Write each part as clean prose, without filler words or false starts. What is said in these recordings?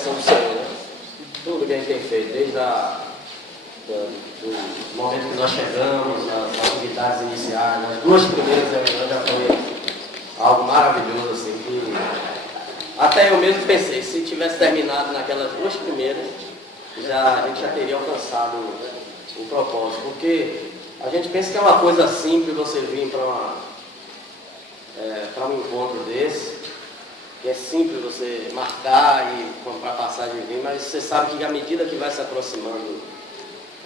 direção do Senhor, né? Tudo que a gente tem feito, desde do momento que nós chegamos, as atividades iniciais, as 2 primeiras reuniões já foi algo maravilhoso, assim, que até eu mesmo pensei, se tivesse terminado naquelas 2 primeiras, a gente já teria alcançado o propósito, porque a gente pensa que é uma coisa simples você vir para um encontro desse, que é simples você marcar e comprar passagem e vir, mas você sabe que à medida que vai se aproximando,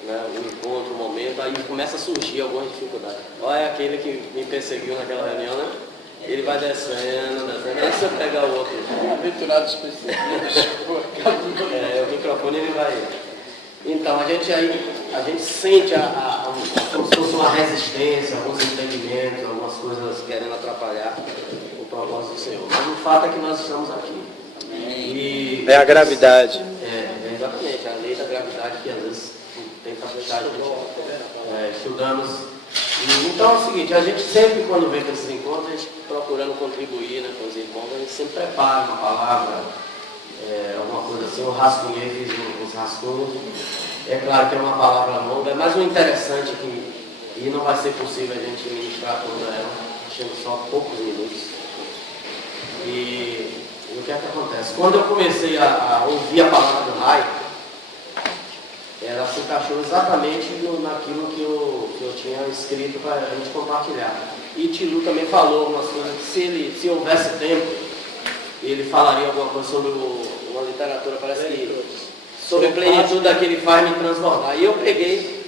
né, o encontro, o momento, aí começa a surgir algumas dificuldades. Olha aquele que me perseguiu naquela reunião, né? Ele vai descendo, aí você pega o outro. Aventurados perseguidos. O microfone ele vai. Então a gente sente como se fosse uma resistência, alguns entendimentos, algumas coisas querendo atrapalhar o propósito do Senhor. Mas o fato é que nós estamos aqui. E é a gravidade. Exatamente, a lei da gravidade que às vezes tem para deixar a gente estudamos. Então é o seguinte, a gente sempre quando vem para esses encontros, a gente procurando contribuir, né, com os encontros, a gente sempre prepara uma palavra, alguma coisa assim, eu rascunhei, fiz uns rascunhos. É claro que é uma palavra longa, mas o interessante é que não vai ser possível a gente ministrar toda ela, achando só poucos minutos. E o que é que acontece? Quando eu comecei a ouvir a palavra do Rai, ela se encaixou exatamente naquilo que eu tinha escrito para a gente compartilhar. E Tilu também falou algumas coisas que se houvesse tempo, ele falaria alguma coisa sobre uma literatura, parece que sobre a plenitude daquele faz me transbordar. E eu peguei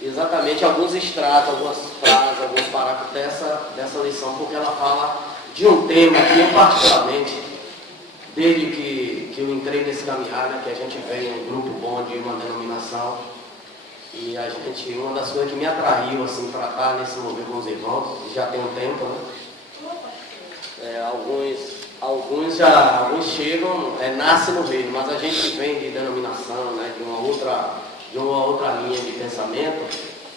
exatamente alguns extratos, algumas frases, alguns parágrafos dessa lição, porque ela fala de um tema que eu particularmente, desde que eu entrei nesse caminhar, né, que a gente veio em um grupo bom de uma denominação, e uma das coisas que me atraiu assim, para estar nesse mover com os irmãos, já tem um tempo, né? Alguns chegam, nascem no reino, mas a gente vem de denominação, né, de uma outra linha de pensamento,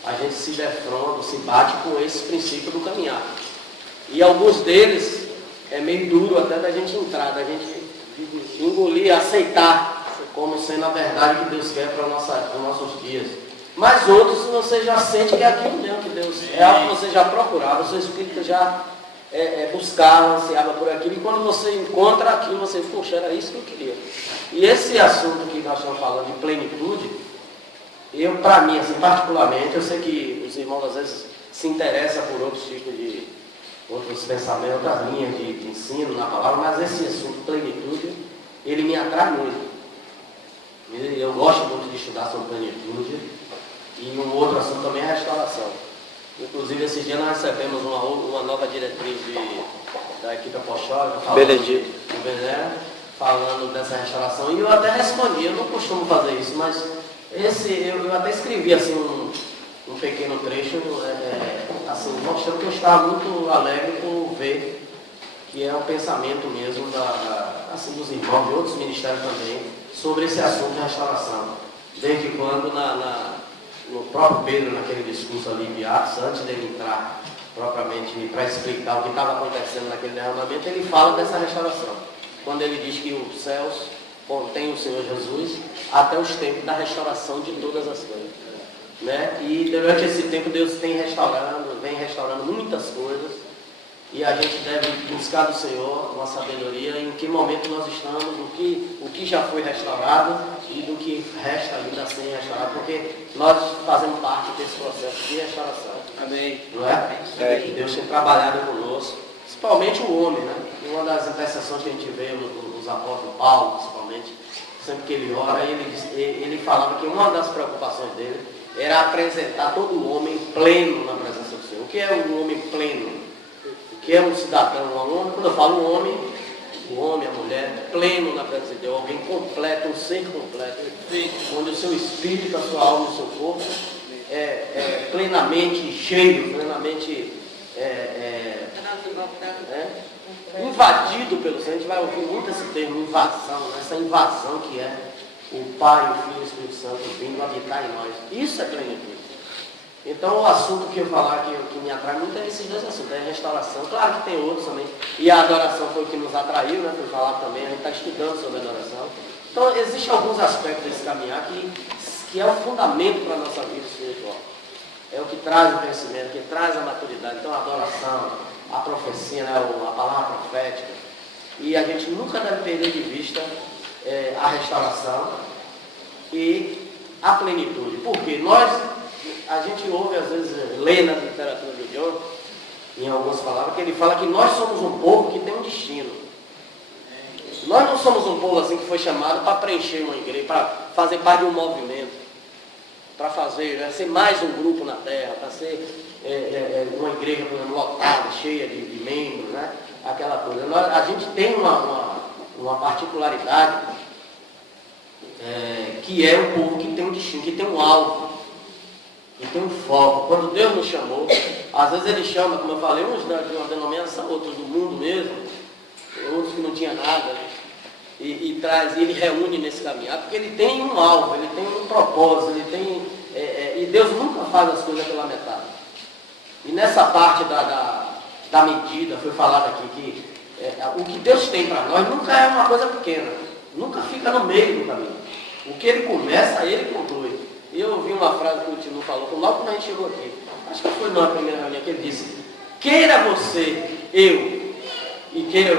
a gente se defronta, se bate com esse princípio do caminhar. E alguns deles é meio duro até da gente entrar, da gente engolir, aceitar como sendo a verdade que Deus quer para os nossos dias. Mas outros você já sente que é aquilo mesmo que Deus é, algo que você já procurava, o seu espírito já buscava, ansiava por aquilo, e quando você encontra aquilo, você, poxa, era isso que eu queria. E esse assunto que nós estamos falando de plenitude, para mim, assim, particularmente, eu sei que os irmãos às vezes se interessam por outros tipos de outros pensamentos, outras linhas de ensino na palavra, mas esse assunto, plenitude, ele me atrai muito. Eu gosto muito de estudar sobre plenitude, e um outro assunto também é a restauração. Inclusive, esses dias nós recebemos uma nova diretriz da equipe apostólica, falando dessa restauração, e eu até respondi, eu não costumo fazer isso, mas eu até escrevi assim, um pequeno trecho, assim, mostrando que eu estava muito alegre por ver que é um pensamento mesmo assim, dos irmãos, de outros ministérios também, sobre esse assunto de restauração. Desde quando no próprio Pedro, naquele discurso ali de Atos, antes dele entrar propriamente para explicar o que estava acontecendo naquele derramamento, ele fala dessa restauração. Quando ele diz que os céus contêm o Senhor Jesus até os tempos da restauração de todas as coisas. Né? E durante esse tempo Deus vem restaurando muitas coisas, e a gente deve buscar do Senhor uma sabedoria em que momento nós estamos, o que já foi restaurado e do que resta ainda a ser restaurado, porque nós fazemos parte desse processo de restauração. Amém. Não é? Deus tem trabalhado conosco, principalmente o homem, né? E uma das intercessões que a gente vê nos apóstolos, Paulo principalmente, sempre que ele ora, ele falava que uma das preocupações dele era apresentar todo o homem pleno na presença do Senhor. O que é um homem pleno? O que é um cidadão? Quando eu falo o homem, a mulher, pleno na presença de Deus, alguém completo, um ser completo, onde o seu espírito, a sua alma e o seu corpo é plenamente cheio, plenamente invadido pelo Senhor. A gente vai ouvir muito esse termo, invasão, né? Essa invasão que é o Pai, o Filho e o Espírito Santo vindo habitar em nós. Isso é plenitude. Então o assunto que eu falar que me atrai muito é esses dois assuntos, é a restauração. Claro que tem outros também. E a adoração foi o que nos atraiu, né? Foi falar também, a gente está estudando sobre a adoração. Então, existem alguns aspectos desse caminhar que é o fundamento para a nossa vida espiritual. É o que traz o crescimento, que traz a maturidade. Então, a adoração, a profecia, né, a palavra profética. E a gente nunca deve perder de vista a restauração e a plenitude. Porque a gente ouve, às vezes, lê na literatura do John, em algumas palavras, que ele fala que nós somos um povo que tem um destino. Nós não somos um povo assim que foi chamado para preencher uma igreja, para fazer parte de um movimento, para ser mais um grupo na terra, para ser uma igreja, por exemplo, lotada, cheia de membros, né? Aquela coisa. A gente tem uma particularidade que é um povo que tem um destino, que tem um alvo, que tem um foco. Quando Deus nos chamou, às vezes Ele chama, como eu falei, uns de uma denominação, outros do mundo mesmo, outros que não tinha nada, e Ele reúne nesse caminhar, porque Ele tem um alvo, Ele tem um propósito, e Deus nunca faz as coisas pela metade. E nessa parte da medida, foi falado aqui que o que Deus tem para nós nunca é uma coisa pequena, nunca fica no meio do caminho. O que Ele começa, Ele conclui. E eu ouvi uma frase que o Tinu falou, logo quando a gente chegou aqui, acho que foi na primeira reunião que ele disse: queira você, e queira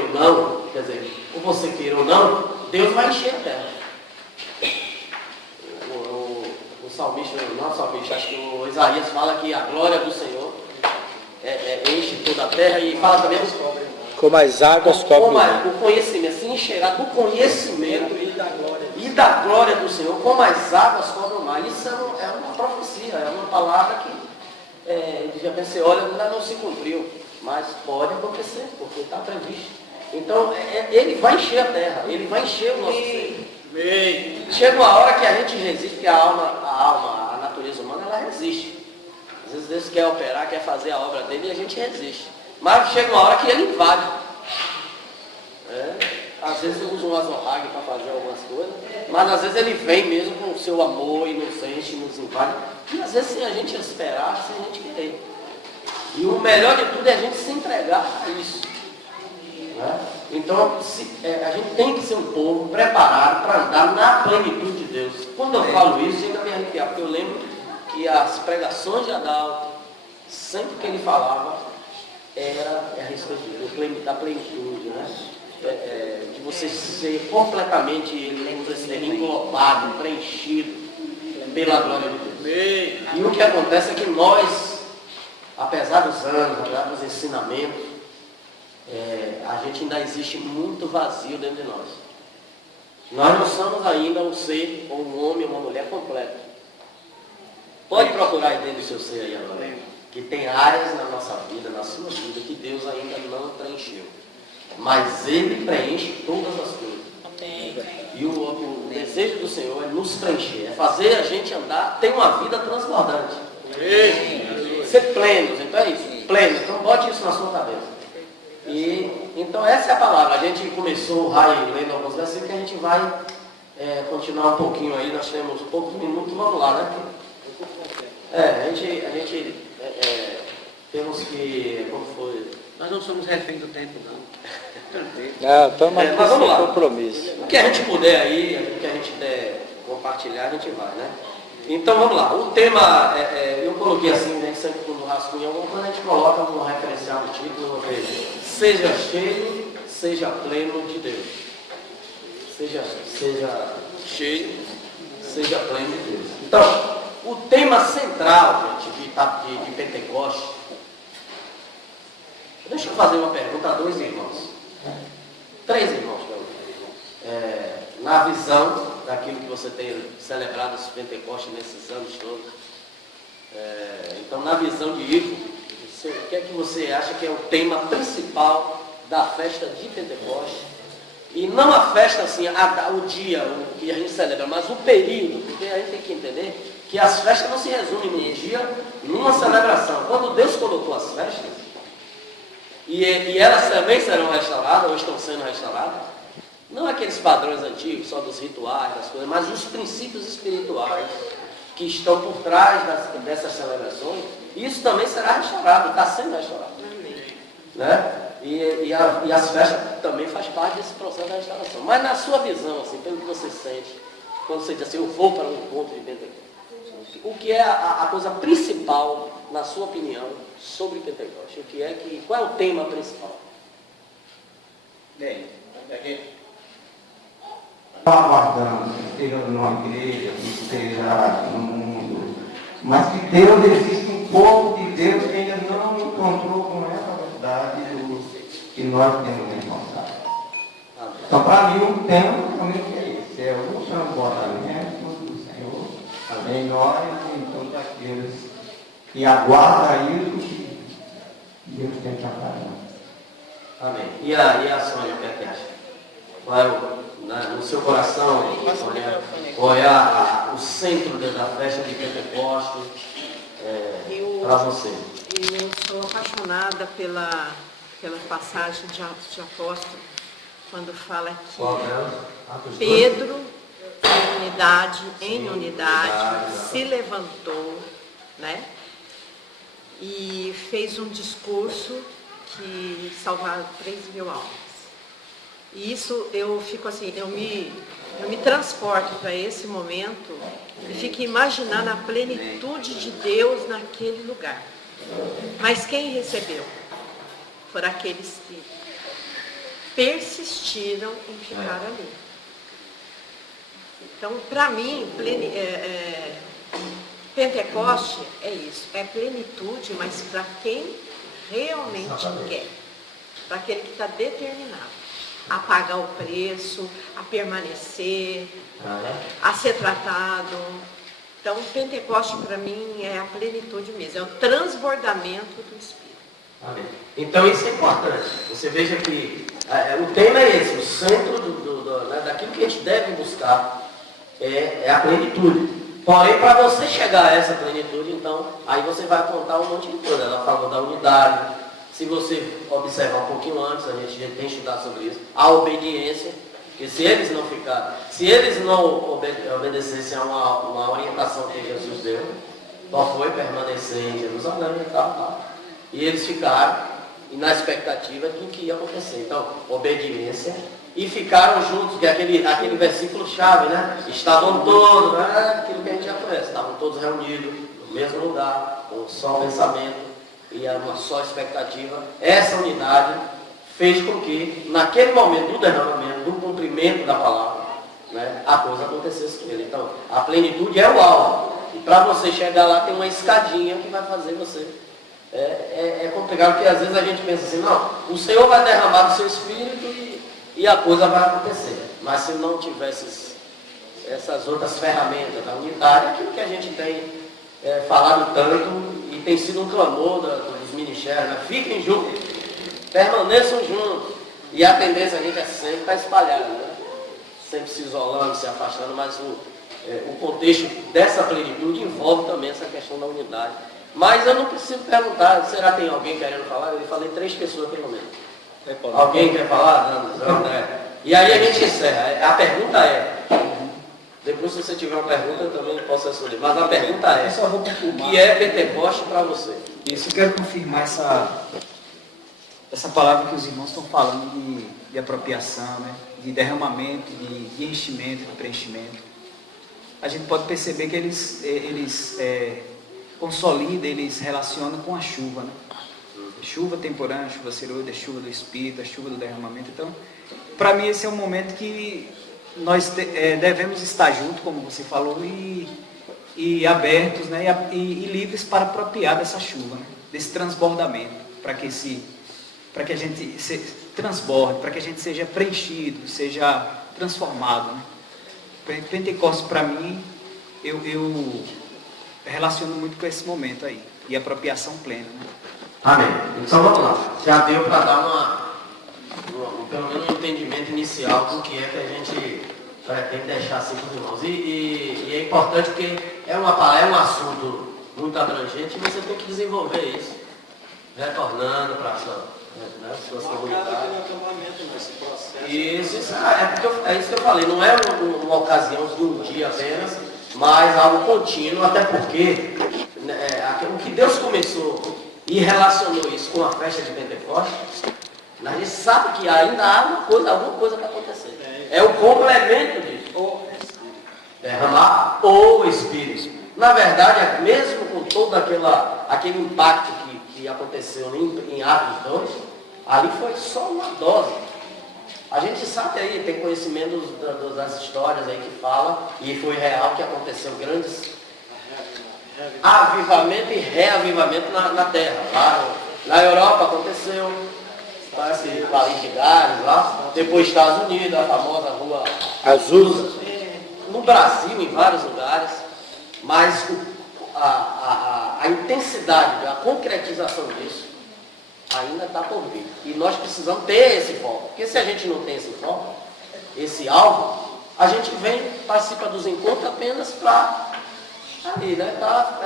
ou não, quer dizer, ou você queira ou não, Deus vai encher a terra. O salmista, não o salmista, acho que o Isaías fala que a glória do Senhor enche toda a terra, e fala também como as águas cobrem o conhecimento, se encherá do conhecimento e da glória do Senhor, como as águas cobrem o mar. Isso é uma profecia, é uma palavra que já pensei, olha, ainda não se cumpriu, mas pode acontecer, porque está previsto. Então, Ele vai encher a terra, Ele vai encher o nosso ser. Chega uma hora que a gente resiste, que a natureza humana, ela resiste. Às vezes Deus quer operar, quer fazer a obra dele e a gente resiste. Mas chega uma hora que Ele invade. Às vezes usa um azorrague para fazer algumas coisas, mas às vezes Ele vem mesmo com o seu amor e nos enche, nos invade. E às vezes sem a gente esperar, sem a gente querer. E o melhor de tudo é a gente se entregar a isso. Né? Então, a gente tem que ser um povo preparado para andar na plenitude de Deus. Quando eu falo isso, chega a me arrepiar, porque eu lembro que as pregações de Adalto, sempre que ele falava, era a respeito da plenitude, né? De você ser completamente englobado, preenchido pela glória de Deus. E o que acontece é que nós, apesar dos anos, apesar dos ensinamentos, a gente ainda existe muito vazio dentro de nós. Nós não somos ainda um ser, ou um homem, ou uma mulher completo. Pode procurar aí dentro do seu ser aí agora, que tem áreas na nossa vida, na sua vida, que Deus ainda não preencheu. Mas Ele preenche todas as coisas. E o desejo do Senhor é nos preencher, é fazer a gente andar, ter uma vida transbordante. Ser plenos, então é isso, plenos. Então bote isso na sua cabeça. Então essa é a palavra. A gente começou o raio lendo alguns versículos, que a gente vai continuar um pouquinho aí. Nós temos poucos minutos, vamos lá, né? A gente temos que, como foi? Nós não somos reféns do tempo, não. Estamos aqui sem compromisso. O que a gente puder aí, o que a gente der compartilhar, a gente vai, né? Então vamos lá. O tema, eu coloquei assim, né, sempre quando rascunho alguma coisa, a gente coloca um referencial no título, seja cheio, seja pleno de Deus. Seja cheio, seja pleno de Deus. Então, o tema central, gente, de Pentecostes. Deixa eu fazer uma pergunta a 2 irmãos. 3 irmãos, na visão daquilo que você tem celebrado os Pentecostes nesses anos todos. Então, na visão de Ivo, o que é que você acha que é o tema principal da festa de Pentecostes? E não a festa assim, o dia, o que a gente celebra, mas o período, porque a gente tem que entender que as festas não se resumem num dia, numa celebração. Quando Deus colocou as festas, e elas também serão restauradas, ou estão sendo restauradas, não aqueles padrões antigos, só dos rituais, das coisas, mas os princípios espirituais que estão por trás dessas celebrações, isso também será restaurado, está sendo restaurado. Né? E as festas também faz parte desse processo da restauração. Mas na sua visão, assim, pelo que você sente, quando você diz assim, eu vou para um encontro de Pentecostes, o que é a coisa principal, na sua opinião, sobre Pentecostes? Qual é o tema principal? Bem, aguardando que seja numa igreja, que seja no mundo, mas que Deus existe um povo de Deus que ainda não encontrou com essa verdade que nós temos encontrado. Então, para mim, o tema realmente é esse, é o transbordamento do Senhor em nós e em todos aqueles que aguardam isso que Deus tem trabalhado. Amém. E a Sônia, o que é que acha? Qual é no seu coração, qual é o centro da festa de Pentecostes para você? Eu sou apaixonada pela passagem de Atos de Apóstolo, quando fala que Pedro, em unidade, se levantou, né? E fez um discurso que salvaram 3.000 almas. E isso eu fico assim, eu me transporto para esse momento e fico imaginando a plenitude de Deus naquele lugar. Mas quem recebeu? Foram aqueles que persistiram em ficar ali. Então, para mim, Pentecoste é isso, é plenitude, mas para quem realmente quer, para aquele que está determinado a pagar o preço, a permanecer, a ser tratado. Então, Pentecoste para mim é a plenitude mesmo, é o transbordamento do Espírito. Amém. Então isso é importante. Você veja que o tema é esse, o centro daquilo que a gente deve buscar é a plenitude. Porém, para você chegar a essa plenitude, então, aí você vai apontar um monte de coisa. Ela falou da unidade. Se você observar um pouquinho antes, a gente tem estudado sobre isso, a obediência, porque se eles não obedecessem a uma orientação que Jesus deu, só foi permanecer em Jerusalém e tal. E eles ficaram na expectativa do que ia acontecer. Então, obediência, e ficaram juntos, que é aquele versículo chave, né? Estavam todos, aquilo que a gente já conhece, estavam todos reunidos no mesmo lugar, com um só pensamento e uma só expectativa. Essa unidade fez com que, naquele momento do derramamento, do cumprimento da palavra, né, a coisa acontecesse com ele. Então, a plenitude é o alvo. E para você chegar lá, tem uma escadinha que vai fazer você. É complicado, porque às vezes a gente pensa assim, não, o Senhor vai derramar do seu espírito e a coisa vai acontecer. Mas se não tivesse essas outras ferramentas da unidade, aquilo que a gente tem falado tanto, e tem sido um clamor dos ministérios, né? Fiquem juntos, permaneçam juntos. E a tendência a gente é sempre estar espalhado, né? Sempre se isolando, se afastando, mas o contexto dessa plenitude envolve também essa questão da unidade. Mas eu não preciso perguntar, será que tem alguém querendo falar? Eu falei 3 pessoas pelo menos. Alguém quer falar? André. E aí a gente encerra. A pergunta é, depois se você tiver uma pergunta eu também posso responder, mas a pergunta é, o que é Pentecoste para você? Isso, eu quero confirmar essa palavra que os irmãos estão falando de apropriação, né? De derramamento, de enchimento, de preenchimento. A gente pode perceber que eles consolidam, eles relacionam com a chuva, né? Chuva temporânea, chuva serôdia, chuva do Espírito, a chuva do derramamento. Então, para mim esse é um momento que nós devemos estar juntos, como você falou, e abertos, né? E livres para apropriar dessa chuva, né? Desse transbordamento, para que a gente se transborde, para que a gente seja preenchido, seja transformado, né? Pentecostes, para mim, eu relaciono muito com esse momento aí, de apropriação plena, né? Amém. Então vamos lá. Já deu para dar pelo menos um entendimento inicial do que é que a gente pretende deixar assim para os irmãos. E é importante porque é um assunto muito abrangente e você tem que desenvolver isso, retornando para suas comunidades. Isso, é isso que eu falei, não é uma ocasião de um dia apenas, mas algo contínuo, até porque o que Deus começou e relacionou isso com a festa de Pentecostes, A gente sabe que ainda há alguma coisa para acontecer. É o complemento disso. Derramar o Espírito. Na verdade, mesmo com todo aquele impacto que aconteceu em Atos 2, ali foi só uma dose. A gente sabe aí, tem conhecimento das histórias aí que fala, e foi real que aconteceu grandes avivamento e reavivamento na terra. Lá na Europa aconteceu, parece Paris de Gales lá, depois Estados Unidos, a famosa rua Azul. No Brasil, em vários lugares, mas a intensidade, a concretização disso ainda está por vir. E nós precisamos ter esse foco. Porque se a gente não tem esse foco, esse alvo, a gente participa dos encontros apenas para ali, né? Tá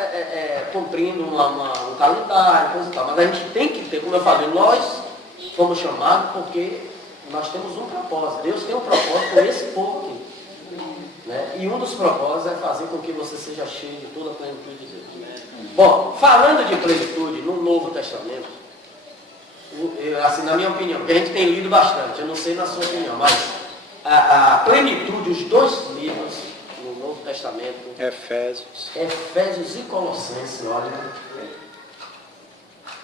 cumprindo um calendário, coisa e tal. Mas a gente tem que ter, como eu falei, nós fomos chamados porque nós temos um propósito. Deus tem um propósito com esse povo aqui. Né? E um dos propósitos é fazer com que você seja cheio de toda a plenitude de Deus. Bom, falando de plenitude no Novo Testamento, assim, na minha opinião, porque a gente tem lido bastante, eu não sei na sua opinião, mas a plenitude, os dois livros no Novo Testamento, Efésios e Colossenses, olha,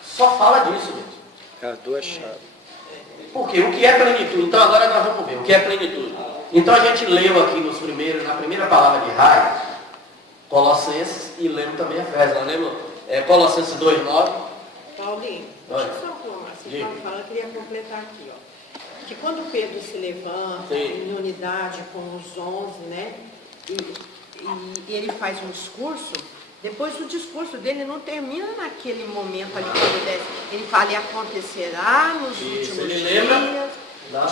só fala disso, gente. As duas chaves. Porque o que é plenitude? Então agora nós vamos ver o que é plenitude. Então a gente leu aqui na primeira palavra de raio, Colossenses, e lemos também Efésios. Nós lemos Colossenses 2:9. Paulinho, deixa eu só falar, eu queria completar aqui, ó. Que quando Pedro se levanta em unidade com os 11, né? E ele faz um discurso, depois o discurso dele não termina naquele momento ali que ele desce. Ele fala, e acontecerá nos últimos dias,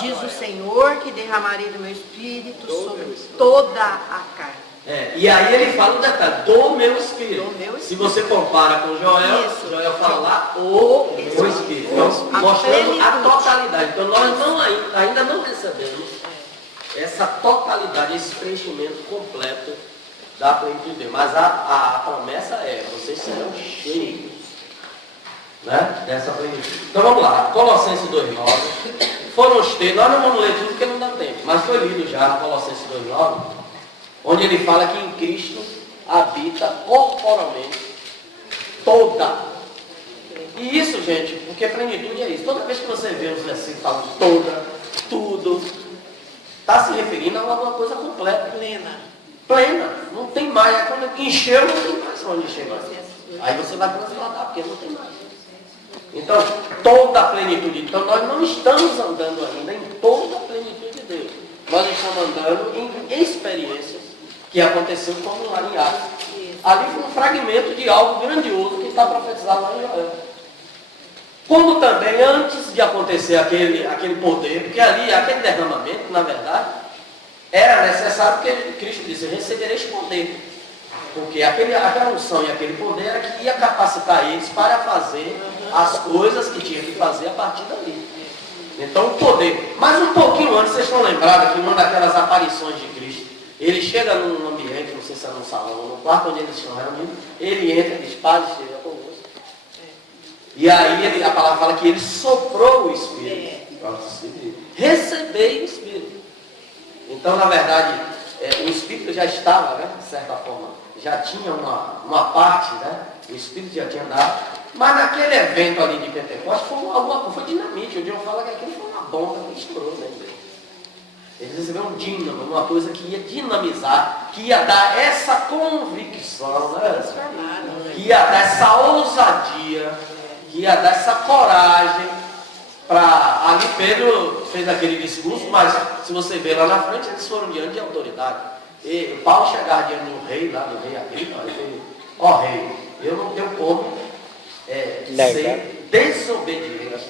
diz o Senhor, que derramarei do meu espírito sobre toda a carne. E aí ele fala o detalhe, do meu espírito. Se você compara com Joel, Joel fala lá, o meu espírito. Então, mostrando a totalidade. Então nós ainda não recebemos essa totalidade, esse preenchimento completo da plenitude de Deus. Mas a promessa vocês serão cheios, né, dessa plenitude. Então vamos lá, Colossenses 2:9. Foram os textos, nós não vamos ler tudo porque não dá tempo, mas foi lido já no Colossenses 2:9, onde ele fala que em Cristo habita corporalmente toda. E isso, gente, porque plenitude é isso. Toda vez que você vê os versículos falando toda, tudo, está se referindo a alguma coisa completa. Plena. Não tem mais. É quando encheu, não tem mais onde encher mais. Aí você vai transladar, porque não tem mais. Então, toda a plenitude. Então, nós não estamos andando ainda em toda a plenitude de Deus. Nós estamos andando em experiências que aconteceu como lá em Atos. Ali foi um fragmento de algo grandioso que está profetizado lá em Joel. Como também, antes de acontecer aquele poder, porque ali, aquele derramamento, na verdade, era necessário, porque Cristo disse, recebereis poder. Porque aquela unção e aquele poder era que ia capacitar eles para fazer as coisas que tinham que fazer a partir dali. Então o poder. Mas um pouquinho antes, vocês estão lembrados que uma daquelas aparições de Cristo, ele chega num ambiente, não sei se era num salão, no quarto onde eles estão reunidos, ele entra e diz, Pai, esteja convosco. E aí a palavra fala que ele soprou o Espírito. Recebei o Espírito. Então, na verdade, o Espírito já estava, né, de certa forma, já tinha uma parte, né? O Espírito já tinha dado. Mas naquele evento ali de Pentecostes foi dinamite. O Diogo fala que aquilo foi uma bomba que estourou, né? Eles receberam um dínamo, uma coisa que ia dinamizar, que ia dar essa convicção, né? Que ia dar essa ousadia, que ia dar essa coragem para... Ali Pedro fez aquele discurso, mas se você ver lá na frente, eles foram diante de autoridade. E Paulo chegar diante do rei, lá do rei Agripa, ele fez, ó rei, eu não tenho como ser desobediente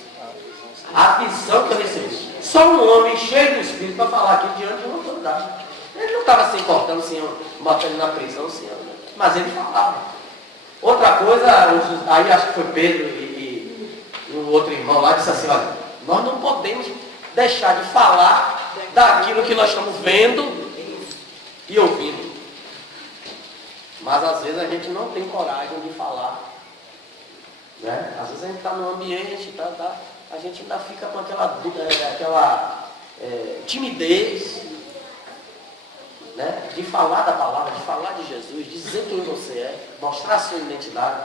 à visão que eu recebi. Só um homem cheio do Espírito para falar aqui diante de uma autoridade. Ele não estava se importando, senhor, botando na prisão, senhor, mas ele falava. Outra coisa, aí acho que foi Pedro e o outro irmão lá, disse assim, olha, nós não podemos deixar de falar daquilo que nós estamos vendo e ouvindo. Mas às vezes a gente não tem coragem de falar. Né? Às vezes a gente está num ambiente, a gente ainda fica com aquela timidez, né, de falar da palavra, de falar de Jesus, dizer quem você é, mostrar a sua identidade.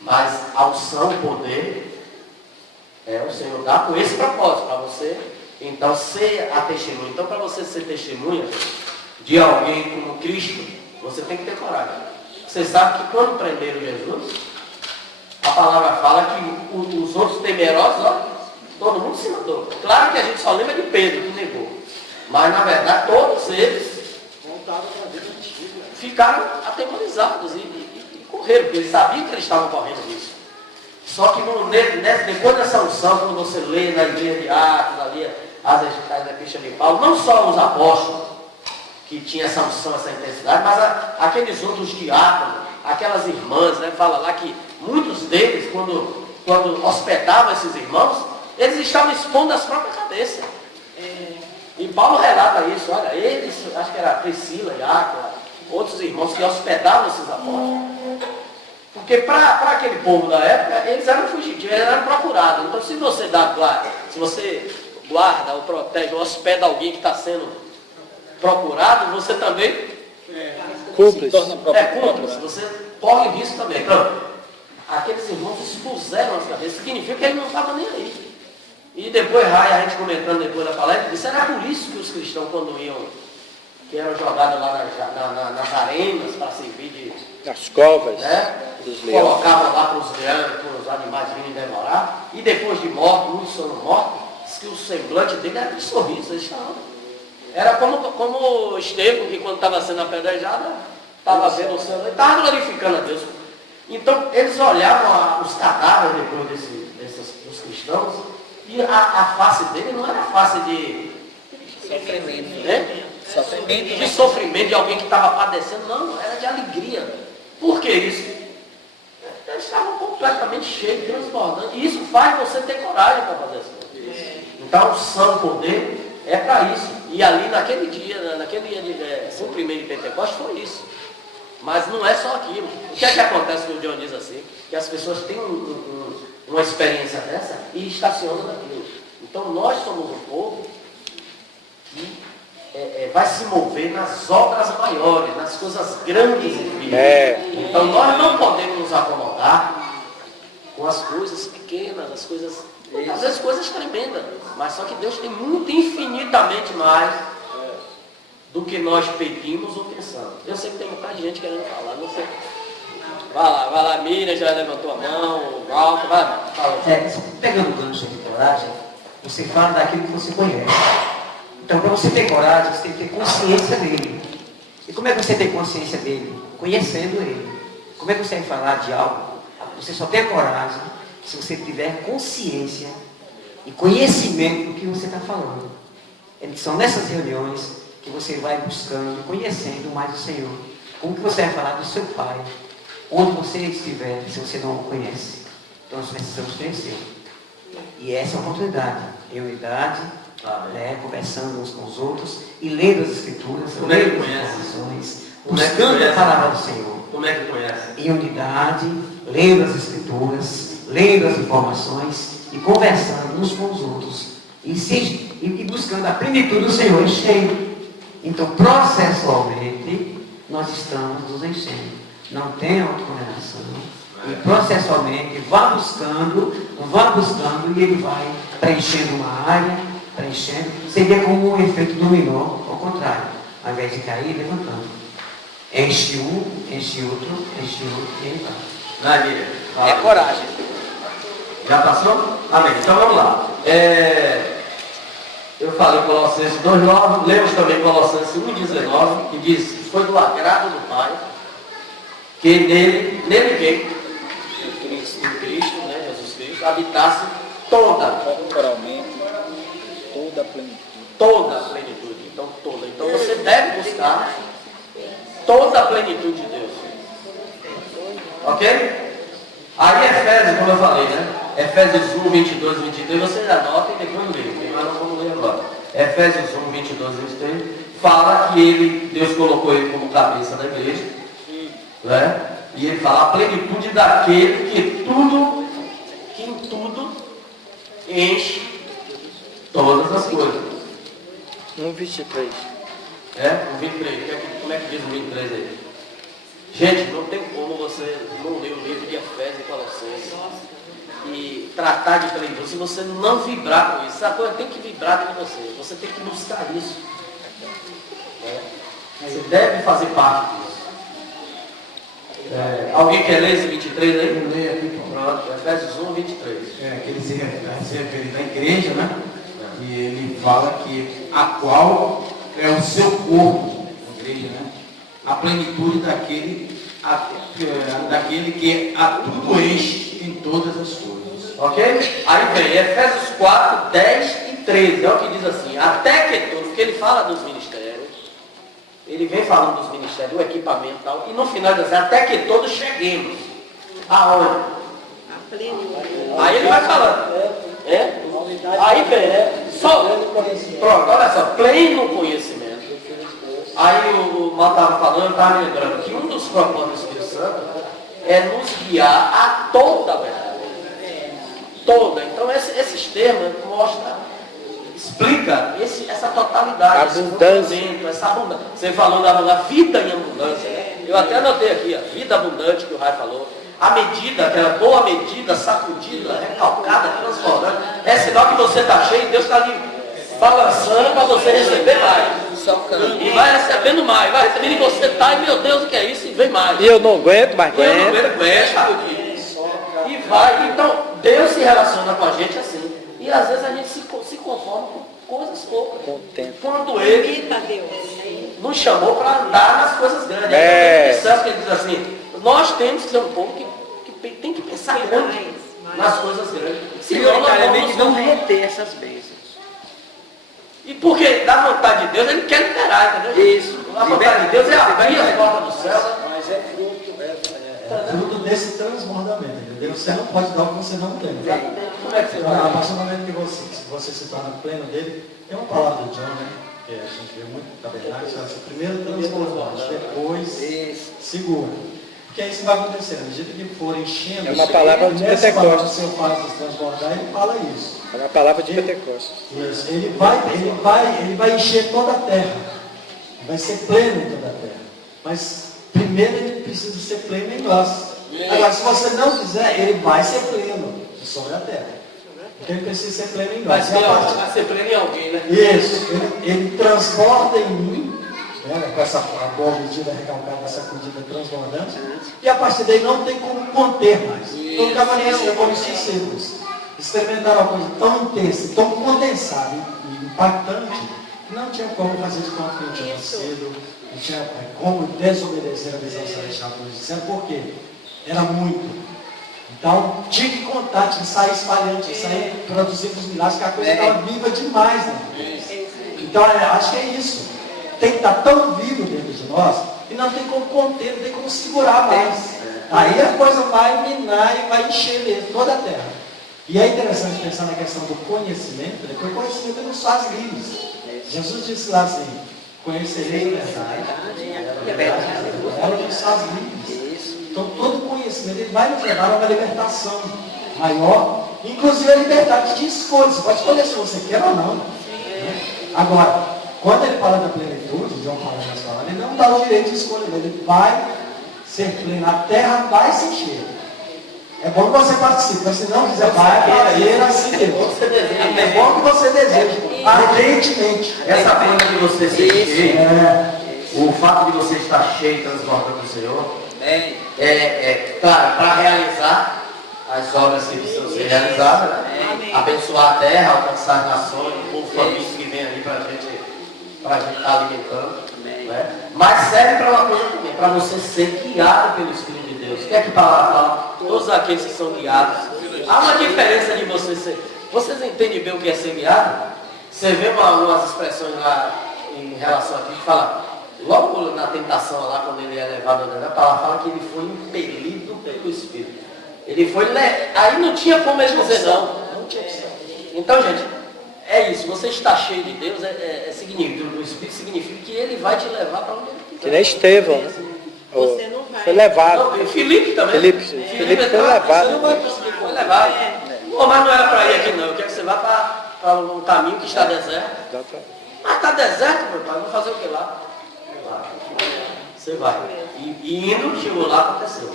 Mas a unção, o poder, o Senhor dá com esse propósito, para você, então, ser a testemunha. Então, para você ser testemunha de alguém como Cristo, você tem que ter coragem. Você sabe que quando prenderam Jesus, a palavra fala que os outros temerosos, ó, todo mundo se mandou. Claro que a gente só lembra de Pedro, que negou. Mas, na verdade, todos eles ficaram atemorizados e correram, porque eles sabiam que eles estavam correndo disso. Só que depois dessa unção, quando você lê na igreja de Atos, ali, as epístolas de Paulo, não só os apóstolos, que tinham essa unção, essa intensidade, mas aqueles outros diáconos, aquelas irmãs, né, fala lá que muitos deles, quando hospedavam esses irmãos, eles estavam expondo as próprias cabeças. E Paulo relata isso, olha, eles, acho que era Priscila e Áquila, outros irmãos que hospedavam esses apóstolos. Porque para aquele povo da época, eles eram fugitivos, eles eram procurados. Então, se você guarda ou protege ou hospeda alguém que está sendo procurado, você também Cúmplice. cúmplice. Você corre risco também. Então, aqueles irmãos expuseram as cabeças, significa que ele não estava nem aí. E depois, a gente comentando depois da palestra, disse, era por isso que os cristãos, quando iam, que eram jogados lá nas arenas para servir de... Nas covas né? dos leões. Colocavam lá para os leões, para os animais virem devorar. E depois de morto, muitos foram mortos, diz que o semblante dele era de sorriso. Eles estavam. Era como Estevão, que quando estava sendo apedrejado, estava vendo o céu, estava glorificando a Deus. Então, eles olhavam os cadáveres depois dos cristãos, e a face dele não era face de Sofrimento. né? Sofrimento. De sofrimento de alguém que estava padecendo, não, era de alegria. Por que isso? Eles estavam completamente cheios, transbordando. E isso faz você ter coragem para fazer as coisas. Então, o santo poder é para isso. E ali naquele dia de cumprimento de Pentecostes foi isso. Mas não é só aquilo. O que é que acontece com o Dionísio assim? Que as pessoas têm uma experiência dessa e estacionam naquilo. Então nós somos um povo que vai se mover nas obras maiores, nas coisas grandes e firmes. Então nós não podemos nos acomodar com as coisas pequenas, as coisas, às vezes coisas tremendas, mas só que Deus tem muito, infinitamente mais do que nós pedimos ou pensamos. Eu sei que tem um bocado de gente querendo falar, não sei. Vai lá, Miriam já levantou a mão, o Walter, vai lá, fala. Pegando o gancho de coragem, você fala daquilo que você conhece. Então, para você ter coragem, você tem que ter consciência dele. E como é que você tem consciência dele? Conhecendo ele. Como é que você vai falar de algo? Você só tem coragem se você tiver consciência e conhecimento do que você está falando. São nessas reuniões que você vai buscando, conhecendo mais o Senhor. Como que você vai falar do seu Pai? Onde você estiver, se você não o conhece. Então, nós precisamos conhecer. E essa é a oportunidade. Em unidade, conversando uns com os outros e lendo as Escrituras, lendo as informações, buscando a palavra do Senhor. Como é que conhece? Em unidade, lendo as Escrituras, lendo as informações e conversando uns com os outros. E buscando a plenitude do Senhor enchendo. Então, processualmente, nós estamos nos enchendo. Não tem autocondenação. E processualmente, vá buscando e ele vai preenchendo uma área, preenchendo. Seria como um efeito dominó, ao contrário. Ao invés de cair, levantando. Enche um, enche outro, e ele vai. Vai, Miriam. É coragem. Já passou? Amém. Então vamos lá. Eu falei Colossenses 2,9, lemos também Colossenses 1,19, que diz que foi do agrado do Pai, que nele quem? Em Cristo, né, Jesus Cristo, habitasse Corporalmente, toda a plenitude. toda a plenitude. Então toda. Então você deve buscar toda a plenitude de Deus. Ok? Aí Efésios, como eu falei, né? Efésios 1, 22, 23, vocês anotem e depois leiam, mas não vamos ler agora. Efésios 1, 22, 23, fala que Deus colocou ele como cabeça da igreja, né? E ele fala a plenitude daquele que em tudo enche todas as coisas. 1:23. O 23, como é que diz o 23 aí? Gente, não tem como você não ler o livro de Efésios e Colossenses e tratar de plenitude se você não vibrar com isso. Essa coisa tem que vibrar dentro de você. Você tem que buscar isso. Você deve fazer parte disso. Alguém quer ler esse 23 aí? Eu leio aqui, Pronto, Efésios 1, 23. Que ele se refere da igreja, né? E ele fala que a qual é o seu corpo, a igreja, né? A plenitude daquele que a tudo enche em todas as coisas. Ok? Aí vem Efésios 4, 10 e 13. É o que diz assim: até que todos, porque ele fala dos ministérios, ele vem falando dos ministérios, do equipamento e tal, e no final ele diz assim, até que todos cheguemos. Aonde? A plenitude. Aí ele vai falando. Aí vem, pronto, olha só, pleno conhecimento. Aí o Mal estava falando, eu estava lembrando que um dos propósitos do Espírito Santo é nos guiar a toda a verdade. Toda. Então esses termos mostram, explica essa totalidade, Abundância. essa abundância. Você falou da vida em abundância, né? Eu até anotei aqui, a vida abundante que o Rai falou. A medida, aquela boa medida, sacudida, recalcada, transbordando, é sinal que você está cheio e Deus está ali balançando para você receber mais. E vai recebendo mais, vai recebendo e você está, e meu Deus, o que é isso? E vem mais. E eu não aguento, mas E eu não aguento. aguento, e vai. Então, Deus se relaciona com a gente assim. E às vezes a gente se conforma com coisas poucas. Contento. Quando Ele Limita Deus. nos chamou para andar nas coisas grandes. Ele diz assim, nós temos que ser um povo que tem que pensar grande nas coisas grandes. Senão nós vamos não morrer. reter essas bênçadas. E porque da vontade de Deus, Ele quer liberar, entendeu? Isso. A vontade de Deus é abrir as portas do céu. Mas é fruto desse transbordamento, entendeu? Você não pode dar o que você não tem. Como é que você Então, a vai? partir do momento que você se torna pleno dele, tem uma palavra do John, né? Que a gente vê muito na tabernáculo, você primeiro transbordante, depois segura. Porque aí isso vai acontecer, à medida que for enchendo, É uma palavra de nessa palavra que Pentecostes. o Senhor faz nos transbordar, ele fala isso. É uma palavra de Pentecostes. Isso. Ele vai encher toda a terra. Vai ser pleno em toda a terra. Mas primeiro ele precisa ser pleno em nós. Agora, se você não quiser, ele vai ser pleno sobre a terra. Porque ele precisa ser pleno em nós. Vai ser pleno em alguém, né? Isso. Ele transborda em mim, né, com essa boa medida recalcada, essa medida transbordante. E a partir daí não tem como conter mais. Então, cavalheiros como os discípulos experimentaram uma coisa tão intensa, tão condensada e impactante, que não tinha como fazer de conta que não tinha nascido, não tinha como desobedecer a visão celestial que nos disseram, por quê? Era muito. Então, tinha que contar, tinha que sair espalhando, tinha que sair produzindo os milagres, porque a coisa estava viva demais, né? Então, acho que é isso. Tem que estar tão vivo dentro de nós, que não tem como conter, não tem como segurar mais. Aí a coisa vai minar e vai encher mesmo toda a terra. E é interessante pensar na questão do conhecimento, né? Porque o conhecimento nos faz livres. Jesus disse lá assim, conhecereis a verdade, ela nos faz livres. Então todo conhecimento ele vai nos levar a uma libertação maior, inclusive a liberdade de escolha. Você pode escolher se você quer ou não. Agora, quando ele fala da plenitude, João fala nessa palavra, ele não dá o direito de escolha, ele vai ser pleno, a terra vai se encher. É bom que você participe, mas se não quiser, vai fazer assim mesmo. É bom que você deseje, ardentemente. Essa coisa de você ser cheio, o fato de você estar cheio e transbordando do Senhor, claro, para realizar as obras que precisam ser realizadas, né? Abençoar a terra, alcançar as nações, o povo faminto que vem ali para a gente estar alimentando. Né? Mas serve para uma coisa também, para você ser guiado pelo Espírito de Deus. O que é que a palavra fala? Todos aqueles que são guiados. Há uma diferença de você ser. Vocês entendem bem o que é ser guiado? Você vê umas expressões lá em relação a aqui que fala, logo na tentação lá, quando ele é levado, a palavra fala que ele foi impelido pelo Espírito. Ele foi. Aí não tinha como ele dizer não. Então, gente, é isso. Você está cheio de Deus, significa, o Espírito significa que ele vai te levar para onde ele quiser. Que nem Estevão. Você não vai. Foi levado. Não, Filipe também. Filipe foi levado. Você não vai conseguir, foi levado. Pô, mas não era para ir aqui não, eu quero que você vai para um caminho que está deserto. Mas está deserto, meu pai, vou fazer o que lá? Vai. Você vai. E indo, chegou lá, aconteceu.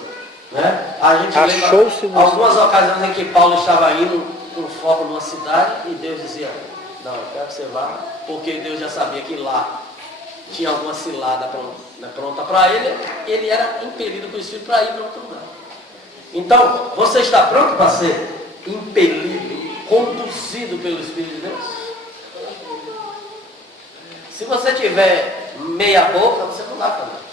Né? A gente lembra algumas ocasiões em que Paulo estava indo com foco numa cidade e Deus dizia, não, eu quero que você vá, porque Deus já sabia que lá tinha alguma cilada pronta para ele, ele era impelido pelo Espírito para ir para outro lugar. Então, você está pronto para ser impelido, conduzido pelo Espírito de Deus? Se você tiver meia boca, você não dá também.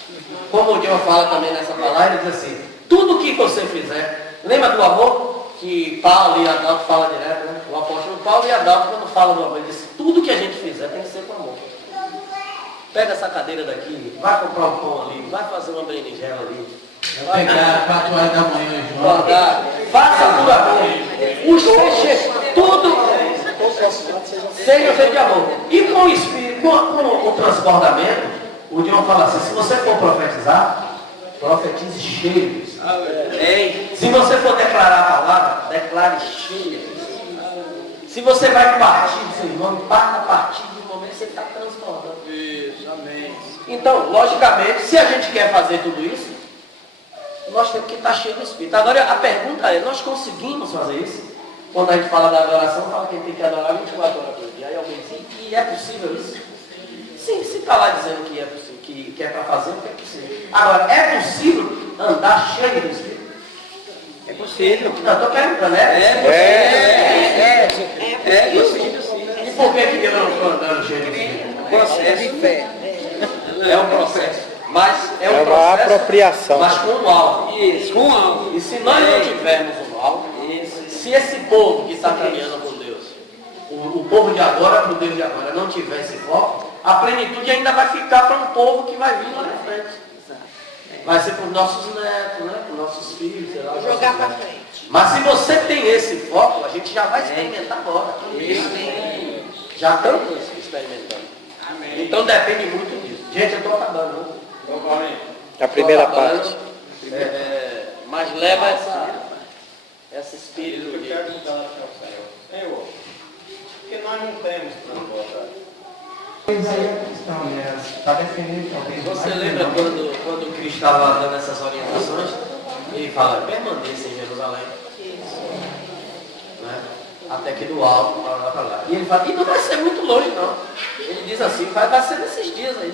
Como o John fala também nessa palavra, ele diz assim, tudo que você fizer, lembra do amor? Que Paulo e Adalto falam direto, né? O apóstolo Paulo e Adalto, quando falam do amor, ele diz, tudo que a gente fizer tem que ser com amor. Pega essa cadeira daqui, vai comprar um pão ali, vai fazer uma berinjela ali. Vai pegar 4 horas da manhã, João. Faça por amor. Tudo seja feito de amor. E com o Espírito, com o transbordamento, o John fala assim, se você for profetizar, profetize cheio. Se você for declarar a palavra, declare cheio. Se você vai partir do seu irmão, parta a partir do momento que você está transbordando. Isso, amém. Então, logicamente, se a gente quer fazer tudo isso, nós temos que estar cheio do Espírito. Agora, a pergunta é, nós conseguimos fazer isso? Quando a gente fala da adoração, fala que a gente tem que adorar 24 horas por dia. Aí alguém diz, e é possível isso? Sim, se está lá dizendo que é possível, que é para fazer, é possível. Agora, é possível andar cheio do Espírito? É possível. Não, estou perguntando, né? É possível sim. E por que eu não estou andando cheio do Espírito? Processo de fé. É um processo. Mas é um É uma processo, apropriação. mas com um alvo. Isso, com algo. E se nós não tivermos um alvo, se esse povo que está caminhando com Deus, o povo de agora para o Deus de agora, não tiver esse foco, a plenitude ainda vai ficar para um povo que vai vir lá na frente. Vai ser para os nossos netos, né? Para os nossos filhos, sei lá. Jogar para frente. Mas se você tem esse foco, a gente já vai experimentar agora. Já estamos experimentando. Então depende muito disso. Gente, eu estou acabando, né? A primeira parte. Mas leva esse espírito de... Senhor, porque nós não temos transbordado. Pois aí é a questão, né? Está defendendo talvez. Você lembra quando Cristo estava dando essas orientações? Ele fala, permaneça em Jerusalém. Né? Até que do alto, para lá. E ele fala, e não vai ser muito longe não. Ele diz assim, vai ser nesses dias aí.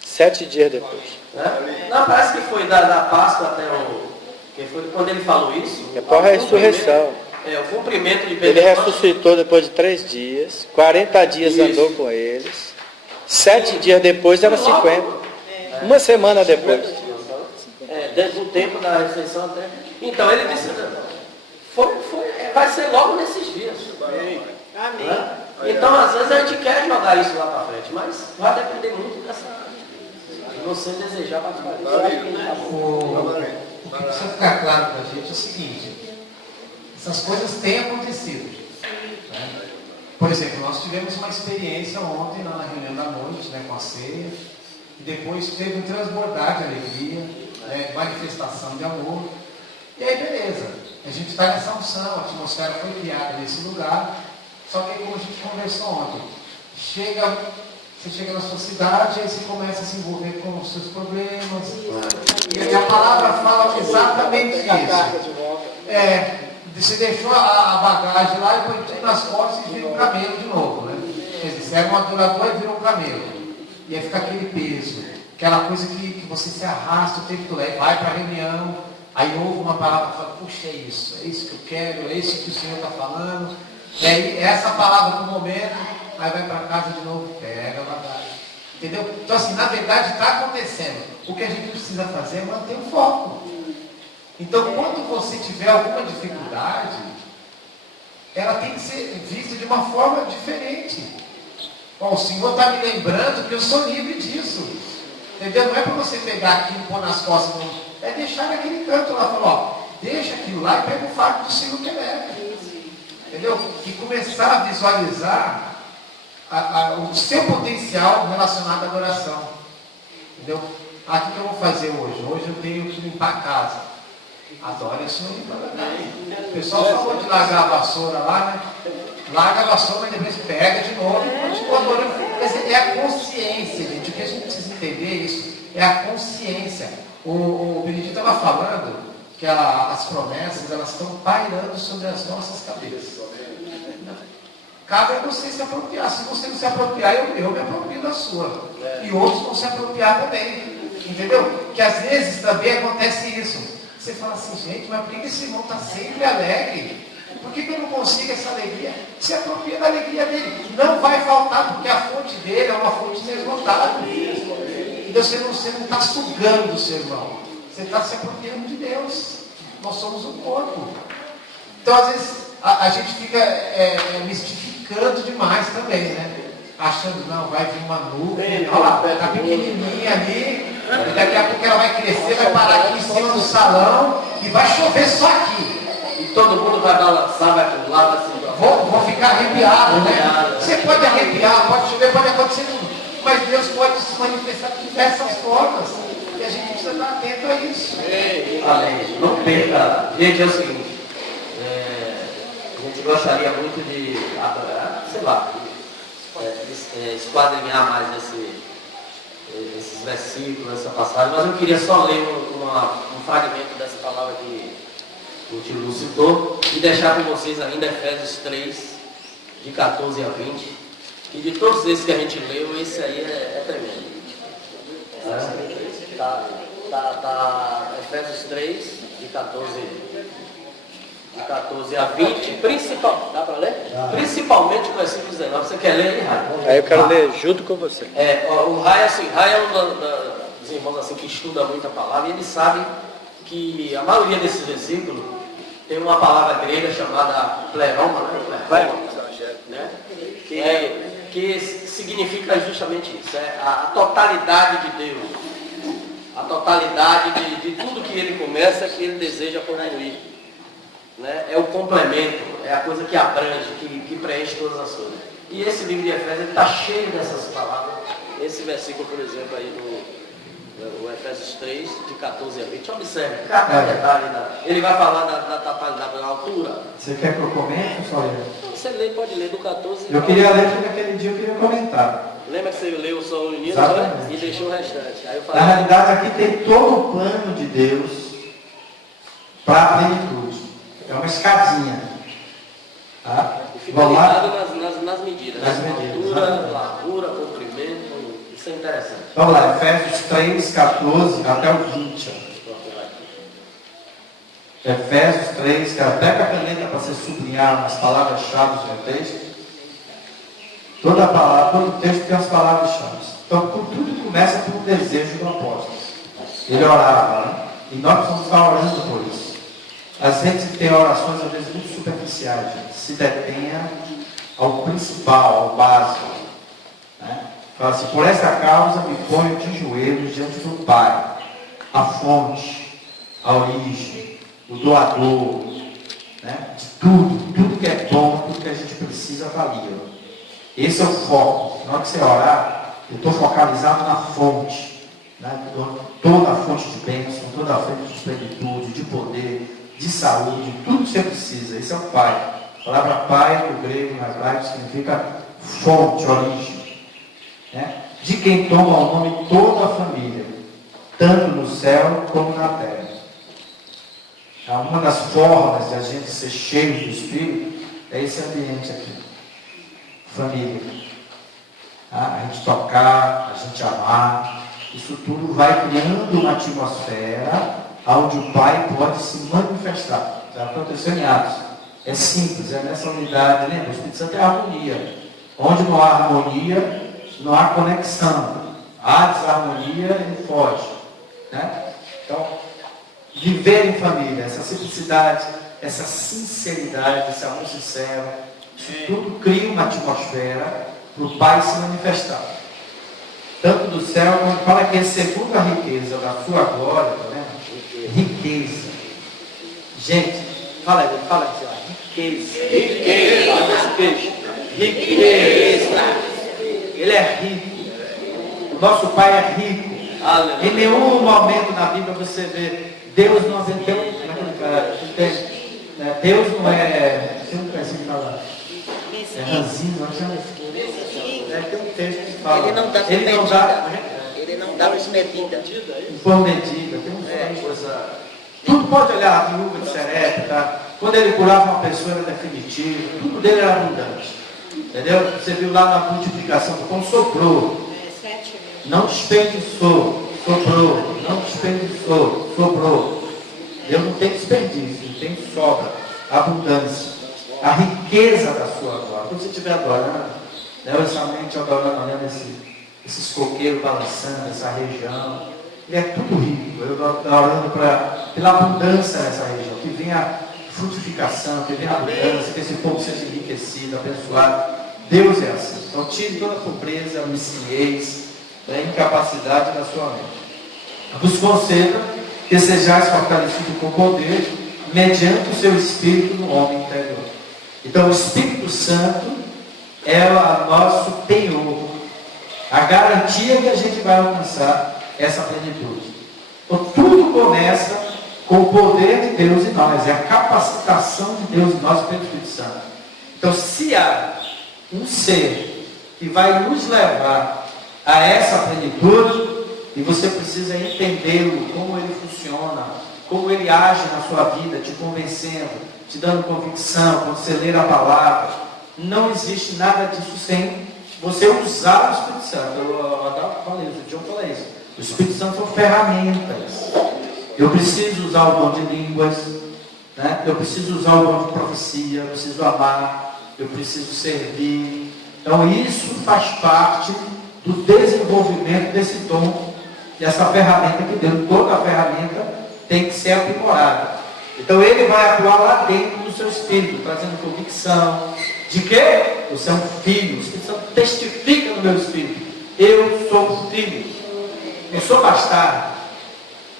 7 dias depois. Né? Não, parece que foi da Páscoa até o... Que foi quando ele falou isso. É para a ressurreição. O cumprimento de Ele Pentecostes. ressuscitou depois de 3 dias. 40 dias Isso. andou com eles. 7 dias depois era 50. Uma semana depois. Desde o tempo da ressurreição até... Então ele disse, vai ser logo nesses dias. Amém. Né? Então às vezes a gente quer jogar isso lá para frente, mas vai depender muito de você desejar participar disso. O que precisa ficar claro para a gente é o seguinte, essas coisas têm acontecido. Né? Por exemplo, nós tivemos uma experiência ontem lá na reunião da noite, né, com a ceia, e depois teve um transbordar de alegria, né, manifestação de amor, e aí beleza, a gente está nessa unção, a atmosfera foi criada nesse lugar, só que como a gente conversou ontem, você chega na sua cidade, aí você começa a se envolver com os seus problemas. E a palavra fala exatamente isso. Você deixou a bagagem lá e põe tudo nas costas e vira um camelo de novo, né? Quer dizer, você era um adorador e vira um camelo. E aí fica aquele peso, aquela coisa que você se arrasta o tempo todo, aí vai para a reunião, aí ouve uma palavra e fala, puxa, é isso que eu quero, é isso que o Senhor está falando. E aí essa palavra no momento, aí vai para casa de novo, pega a bagagem. Entendeu? Então assim, na verdade está acontecendo. O que a gente precisa fazer é manter o foco. Então quando você tiver alguma dificuldade, ela tem que ser vista de uma forma diferente. Bom, o Senhor está me lembrando que eu sou livre disso. Entendeu? Não é para você pegar aquilo e pôr nas costas, não. É deixar naquele canto lá, falar, ó, deixa aquilo lá e pega o fardo do Senhor que leva. Entendeu? E começar a visualizar o seu potencial relacionado à adoração. Entendeu? O que eu vou fazer hoje? Hoje eu tenho que limpar a casa. Adore o Senhor limpando a casa. O pessoal falou de largar a vassoura lá, né? larga a vassoura e depois pega de novo e continua adorando. Quer dizer, é a consciência, gente. O que a gente precisa entender é isso. É a consciência. O Benedito estava falando que as promessas, elas estão pairando sobre as nossas cabeças. Cabe a você se apropriar. Se você não se apropriar, eu me aproprio da sua. E outros vão se apropriar também. Entendeu? Que às vezes também acontece isso. Você fala assim, gente, mas por que esse irmão está sempre alegre? Por que eu não consigo essa alegria? Se apropria da alegria dele. Não vai faltar, porque a fonte dele é uma fonte inesgotável. Então você não está sugando o seu irmão. Você está se apropriando de Deus. Nós somos um corpo. Então, às vezes, a gente fica mistificando demais também, né? Achando, não, vai vir uma nuvem, olha lá, está pequenininha ali, e daqui a pouco ela vai crescer, vai parar aqui em cima do salão e vai chover só aqui. E todo mundo vai balançar, vai pular, vai se Vou ficar arrepiado, né? Você pode arrepiar, pode chover, pode acontecer tudo. Mas Deus pode se manifestar de diversas formas. E a gente precisa estar atento a isso. Amém. Não perca. Gente, é o seguinte. A gente gostaria muito de, sei lá, esquadrinhar mais esses versículos, essa passagem, mas eu queria só ler um fragmento dessa palavra que o tio Lu citou e deixar com vocês ainda Efésios 3, de 14 a 20, e de todos esses que a gente leu, esse aí é tremendo. Tá Efésios 3, de 14 a 20, dá para ler? Principalmente o versículo 19. Você quer ler aí, Raia? Aí eu quero ler junto com você. O Raia, assim, é um dos irmãos assim, que estuda muito a palavra, e ele sabe que a maioria desses versículos tem uma palavra grega chamada pleroma, né? Que significa justamente isso, a totalidade de Deus, a totalidade de tudo que ele começa, que ele deseja concluir. Né? É o complemento, é a coisa que abrange, que preenche todas as coisas. E esse livro de Efésios está cheio dessas palavras. Esse versículo, por exemplo, aí no Efésios 3, de 14 a 20, observe cada detalhe. Ele vai falar da totalidade, da altura. Você quer que eu comente ou só eu? Você pode ler do 14 Eu queria ler porque naquele dia eu queria comentar. Lembra que você leu só o início, né? E deixou o restante. Aí eu falei, Na realidade, aqui tem todo o plano de Deus para a plenitude. É uma escadinha. Tá? E fica Vamos lá? ligado nas medidas. Nas medidas, altura, largura, comprimento. Isso é interessante. Vamos lá, Efésios 3, 14 até o 20. Efésios 3, que pega a caneta para você sublinhar as palavras-chave no texto. Toda palavra, todo texto tem as palavras-chave. Então, tudo começa por um desejo do apóstolo. Ele orava, né? E nós precisamos estar orando por isso. Às vezes tem orações, às vezes, muito superficiais, gente. Se detenha ao principal, ao básico. Né? Fala assim, por essa causa me ponho de joelhos diante do Pai, a fonte, a origem, o doador, né? De tudo que é bom, tudo que a gente precisa valia. Esse é o foco. Na hora que você orar, eu estou focalizado na fonte, né? Toda a fonte de bênção, toda a fonte de plenitude, de poder, de saúde, tudo que você precisa. Esse é o Pai. A palavra Pai, no grego, no hebraico, significa fonte, origem. Né? De quem toma o nome toda a família, tanto no céu como na terra. Uma das formas de a gente ser cheio do Espírito é esse ambiente aqui. Família. A gente tocar, a gente amar. Isso tudo vai criando uma atmosfera onde o Pai pode se manifestar. Já aconteceu em Atos. É simples, é nessa unidade, lembra? O Espírito Santo é harmonia. Onde não há harmonia, não há conexão. Há desarmonia, ele foge. Né? Então, viver em família, essa simplicidade, essa sinceridade, esse amor sincero, isso tudo cria uma atmosfera para o Pai se manifestar. Tanto do céu, quando fala que é segundo a riqueza da sua glória, tá vendo? Riqueza. Gente, fala aí, riqueza. Riqueza. Ele é rico. O nosso Pai é rico. Em nenhum momento na Bíblia você vê Deus não Deus não é. Você não precisa falar. ranzinza, tem um texto que fala. Ele não dá Ele não dá, Ele não dá desmedida. por medida, tem uma coisa. Tudo pode olhar, a viúva de Serepta, tá? Quando ele curava uma pessoa era definitivo, tudo dele era abundante. Entendeu? Você viu lá na multiplicação do pão, sobrou. Não desperdiçou, sobrou. Não desperdiçou, sobrou. Deus não tem desperdício, tem sobra, abundância. A riqueza da sua glória. Quando você estiver adorando, né, essa mente adorando, olhando esses coqueiros balançando, essa região, ele é tudo rico. Eu estou orando pela abundância nessa região, que venha frutificação, que venha abundância, que esse povo seja enriquecido, abençoado. Deus é assim. Então tire toda a pobreza, mesquinhez, incapacidade da sua mente. Vos conceda que sejais fortalecidos com poder, mediante o seu Espírito no homem interior. Então o Espírito Santo é o nosso penhor, a garantia que a gente vai alcançar essa plenitude. Então tudo começa com o poder de Deus em nós, é a capacitação de Deus em nós pelo Espírito Santo. Então se há um ser que vai nos levar a essa plenitude, e você precisa entendê-lo, como ele funciona, como ele age na sua vida, te convencendo, te dando convicção, quando você ler a palavra. Não existe nada disso sem você usar o Espírito Santo. Eu falei isso, o John falou isso. O Espírito Santo são ferramentas. Eu preciso usar o dom de línguas, né? Eu preciso usar o dom de profecia, eu preciso amar, eu preciso servir. Então isso faz parte do desenvolvimento desse dom, dessa ferramenta que Deus, toda a ferramenta tem que ser aprimorada. Então ele vai atuar lá dentro do seu espírito, trazendo convicção de que você é um filho. O Espírito Santo testifica no meu espírito: eu sou filho, eu sou bastardo.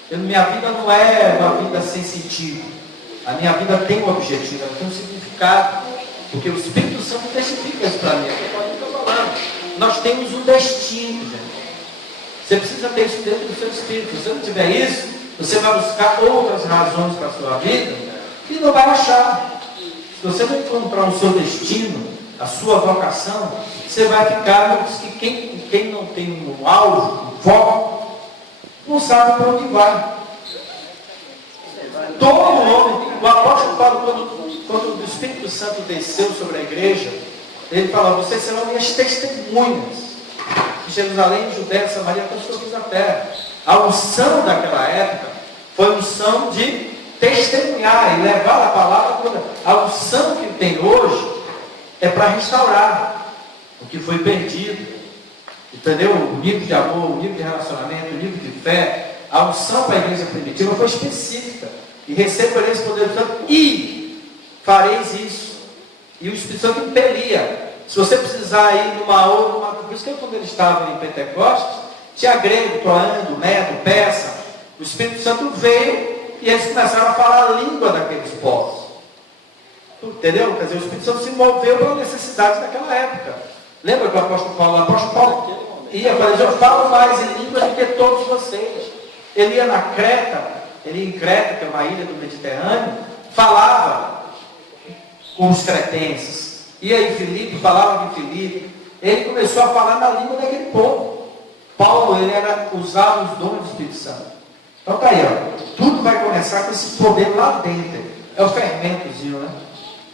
Minha vida não é uma vida sem sentido. A minha vida tem um objetivo, ela tem um significado, porque o Espírito Santo testifica isso para mim. Nós temos um destino, gente. Você precisa ter isso dentro do seu espírito. Se você não tiver isso, você vai buscar outras razões para a sua vida e não vai achar. Se você não encontrar o seu destino, a sua vocação, você vai ficar, quem não tem um alvo, um foco, não sabe para onde vai. Todo homem, o apóstolo Paulo, quando o Espírito Santo desceu sobre a igreja, ele falou: vocês serão minhas testemunhas de Jerusalém, Judéia, Samaria, até os confins da terra. A unção daquela época foi unção de testemunhar e levar a palavra toda. A unção que tem hoje é para restaurar o que foi perdido. Entendeu? O nível de amor, o nível de relacionamento, o nível de fé. A unção para a igreja primitiva foi específica. E recebereis esse poder do Santo e fareis isso. E o Espírito Santo impelia. Se você precisar ir numa outra, por isso que quando eles estavam em Pentecostes, tinha grego, troando, medo, persa. O Espírito Santo veio e eles começaram a falar a língua daqueles povos. Entendeu? Quer dizer, o Espírito Santo se moveu pela necessidade daquela época. Lembra que o apóstolo Paulo ia falar: eu falo mais em línguas do que todos vocês. Ele ia na Creta, ele ia em Creta, que é uma ilha do Mediterrâneo, falava com os cretenses. Ia em Filipe, falava de Filipe. Ele começou a falar na língua daquele povo. Paulo, ele usava os dons do Espírito Santo. Então tá aí, ó. Tudo vai começar com esse poder lá dentro. É o fermentozinho, né?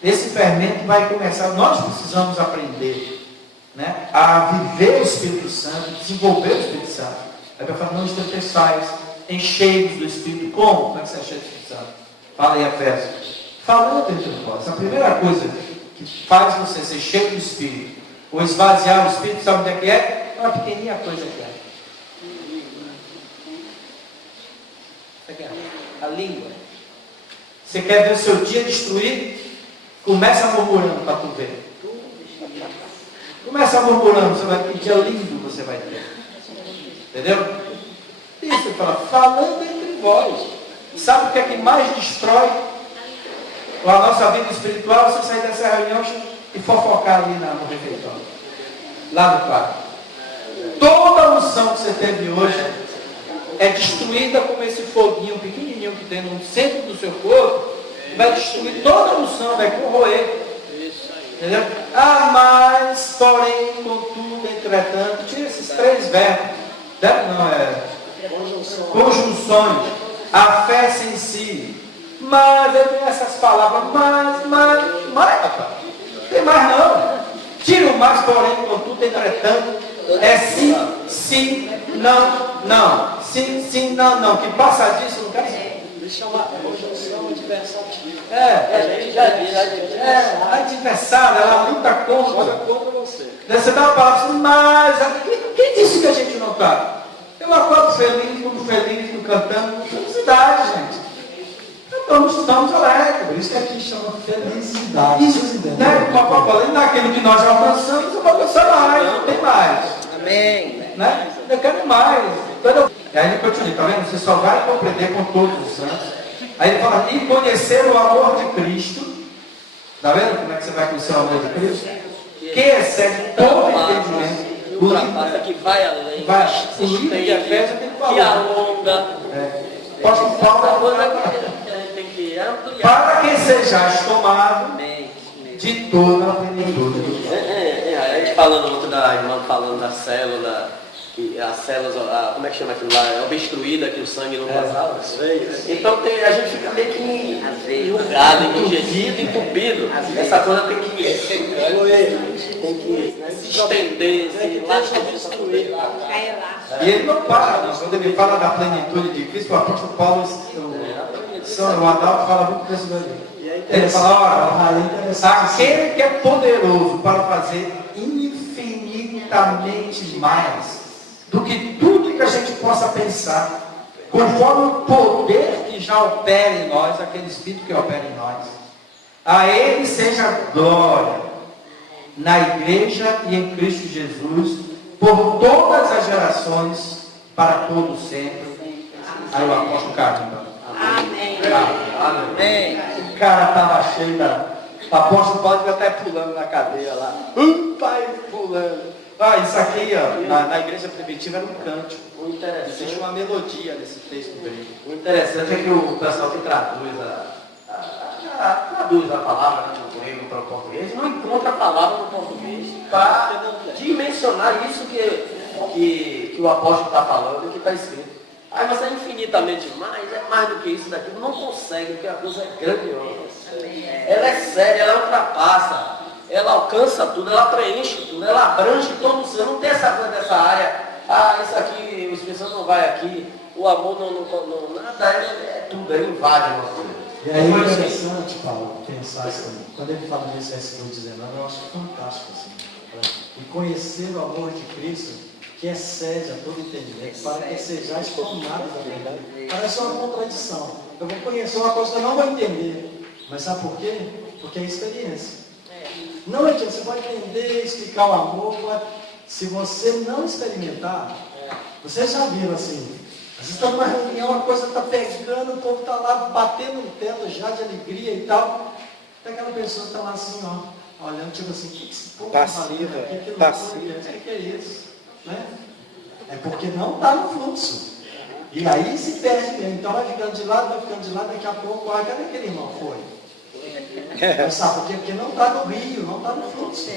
Esse fermento vai começar. Nós precisamos aprender, né, a viver o Espírito Santo, desenvolver o Espírito Santo. Aí vai falar: não pentecostais, encheios do Espírito. Como é que você é cheio do Espírito Santo? Fala aí, Efésios. Falando entre vós. A primeira coisa que faz você ser cheio do Espírito, ou esvaziar o Espírito, sabe onde é que é? É uma pequenininha coisa que é. A língua. Você quer ver o seu dia destruído? Começa murmurando para tu ver. Começa murmurando, você vai ter que dia lindo você vai ter. Entendeu? Isso, ele fala: falando entre vós. Sabe o que é que mais destrói a nossa vida espiritual? Você sair dessa reunião e fofocar ali no refeitório, lá no quarto. Toda a unção que você teve hoje é destruída como esse foguinho pequenininho que tem no centro do seu corpo. Vai destruir toda a unção, vai corroer. Entendeu? Ah, mas, porém, contudo, entretanto, tira esses 3 verbos. Verbo não, conjunções. A fé sem si. Mas, aí vem essas palavras, mas, rapaz. Não tem mais não. Tira o mais, porém, contudo, entretanto. É sim, não. Sim, não. Que passa disso, não quer dizer. Deixa uma conjunção adversativa. A gente já diz, Adversária, ela luta contra. Você. Você dá uma palavra assim, mas quem disse que a gente não está? Eu acordo feliz, cantando, felicidade, gente. Estamos alegres. Por isso que aqui chama felicidade. Isso, né? Falando daquilo que nós já alcançamos, eu vou alcançar mais, não tem mais. Amém. Né? Eu quero mais. E aí ele continua, tá vendo? Você só vai compreender com todos os santos. Aí ele fala, e conhecer o amor de Cristo. Tá vendo como é que você vai conhecer o amor de Cristo? Que excede todo entendimento. ultrapassa, que vai além, o livro de Efésios tem que falar. que alonga. Apóstolo Paulo Coisa que a gente tem que ampliar. para que sejais tomado de toda a plenitude. A gente falando ontem da irmã, falando da célula, que as células, como é que chama aquilo lá? É obstruída, que o sangue não passava. Então a gente fica meio que enrugado, enrijecido, entupido. Essa coisa tem que se estender, se destruir. E ele não para, quando ele fala da plenitude de Cristo, o apóstolo Paulo, o Adalto fala muito desse daí. Ele fala, olha, aquele que é poderoso para fazer infinitamente mais do que tudo que a gente possa pensar, conforme o poder que já opera em nós, aquele Espírito que opera em nós. A Ele seja glória na igreja e em Cristo Jesus, por todas as gerações, para todos sempre. Aí o apóstolo Carlos. Amém. Amém. O cara estava cheio da... O apóstolo Paulo devia estar pulando na cadeira lá. Pai, pulando. Isso aqui, ó, na igreja primitiva era um cântico. O interessante, existe uma melodia nesse texto grego. o interessante é que o pessoal que traduz a palavra no grego para o português não encontra a palavra no português para dimensionar isso que o apóstolo está falando e que está escrito. Aí você é infinitamente mais, é mais do que isso daqui, não consegue, porque a coisa é grandiosa. Ela é séria, ela ultrapassa, ela alcança tudo, ela preenche tudo, ela abrange todo o ser. Não tem essa coisa dessa área, isso aqui, o Espírito Santo não vai aqui, o amor não nada, é tudo, ele invade o nosso ser. E aí é interessante, Paulo, pensar assim, quando ele fala nesse versículo 19, eu acho fantástico assim. E conhecer o amor de Cristo, que excede a todo entendimento, para que sejais tomados da verdade. Parece uma contradição. Eu vou conhecer uma coisa que eu não vou entender. Mas sabe por quê? Porque é experiência. Não adianta, você pode entender, explicar o amor, mas se você não experimentar, vocês já viram assim, às vezes está numa reunião, uma coisa está pegando, o povo está lá batendo no teto já de alegria e tal. Tem aquela pessoa que está lá assim, ó, olhando, tipo assim, o que esse povo está fazendo aqui? O que é isso? Né? É porque não está no fluxo. E aí se perde mesmo. Então vai ficando de lado, daqui a pouco, cadê aquele irmão? Foi. Mas sabe por quê? Porque não está no rio, não está no fluxo.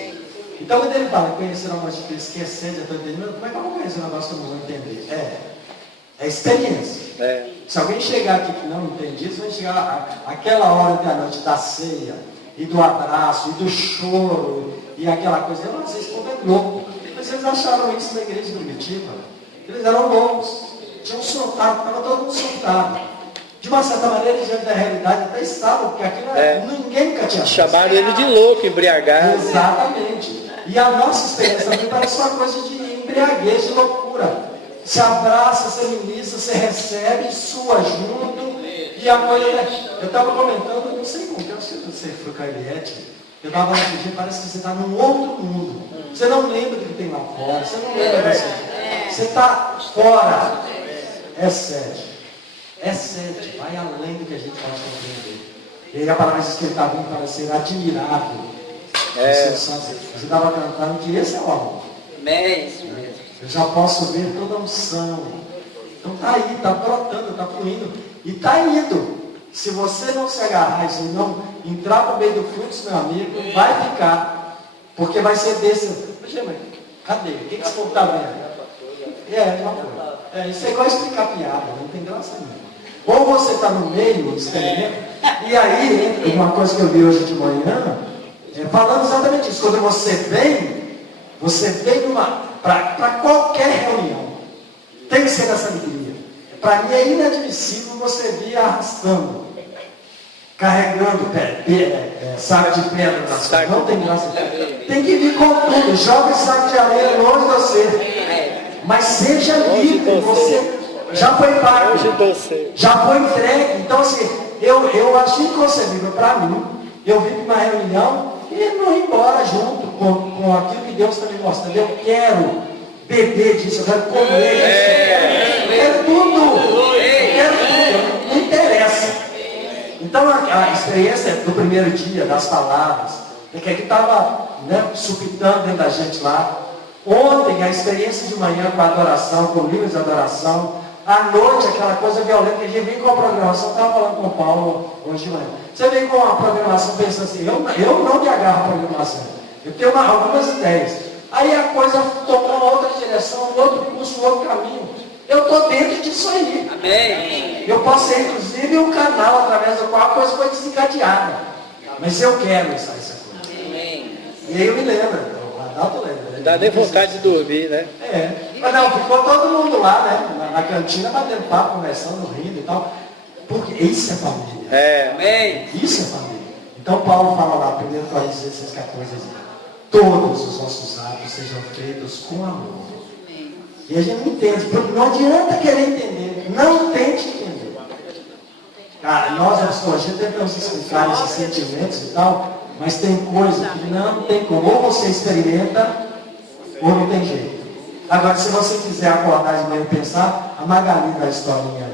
Então quando ele fala conhecer o amor de Cristo, que excede a todo entendimento, como é que eu vou conhecer um negócio que eu não vou entender? É experiência. Se alguém chegar aqui que não entende isso, vai chegar aquela hora da noite da ceia, e do abraço, e do choro, e aquela coisa. Vocês estão bem loucos. Mas eles acharam isso na igreja primitiva. Eles eram loucos. Tinham surtado, estava todo mundo surtado. De uma certa maneira, diante da realidade, até estavam, porque aquilo ninguém nunca tinha achado. Chamaram ele de louco, embriagado. Exatamente. E a nossa experiência também parece uma coisa de embriaguez, de loucura. Se abraça, se ministra, se recebe, sua junto. E a coisa. Eu estava comentando, não sei como, eu sei que você foi com a Eliette. Eu estava lá no dia, parece que você está num outro mundo. Você não lembra do que tem lá fora, você não lembra disso. Você está fora. Excede, vai além do que a gente pode compreender. E aí a palavra diz que ele está vindo para ser admirado. Você estava cantando que esse é o amor. Eu já posso ver toda a unção. Então está aí, está brotando, está fluindo. E está indo. Se você não se agarrar e não entrar no meio do fluxo, meu amigo, vai ficar. Porque vai ser desse. Poxa, mas cadê? O que esse povo está vendo? Já foi. Isso é igual explicar piada, não tem graça nenhuma. Ou você está no meio, experimenta, e aí entra uma coisa que eu vi hoje de manhã, falando exatamente isso. Quando você vem para qualquer reunião, tem que ser nessa alegria. Para mim é inadmissível você vir arrastando, carregando saco de pedra na sua. Não tem graça. Tem que vir com tudo. Joga esse saco de areia longe de você. Mas seja livre. Você já foi pago. Já foi entregue. Então, assim, eu acho inconcebível para mim. Eu vim para uma reunião e não ir embora junto com aquilo que Deus está me mostrando. Eu quero beber disso, eu quero comer disso. Eu quero tudo. Não interessa. Então a experiência do primeiro dia, das palavras, que estava supitando dentro da gente lá. Ontem a experiência de manhã com a adoração, com livros de adoração. À noite aquela coisa violenta, que a gente vem com a programação, estava falando com o Paulo hoje de manhã. Você vem com a programação pensando assim, eu não me agarro à programação. Eu tenho algumas ideias. Aí a coisa tomou uma outra direção, um outro curso, um outro caminho. Eu estou dentro disso aí. Amém. Eu posso ser, inclusive, um canal através do qual a coisa foi desencadeada. Mas eu quero essa coisa. Amém. E aí eu me lembro, o Adalto lembra. Dá nem vontade de dormir, né? Mas não, ficou todo mundo lá, né? Na cantina, batendo papo, conversando, rindo e tal. Porque isso é família. Amém. Isso é família. Então Paulo fala lá, 1 Coríntios 16, 14, todos os nossos atos sejam feitos com amor. E a gente não entende, porque não adianta querer entender, não tente entender. Cara, nós, a psicologia, tentamos explicar esses sentimentos e tal, mas tem coisa que não tem como. Ou você experimenta, ou não tem jeito. Agora, se você quiser acordar de manhã e pensar, a Magali da historinha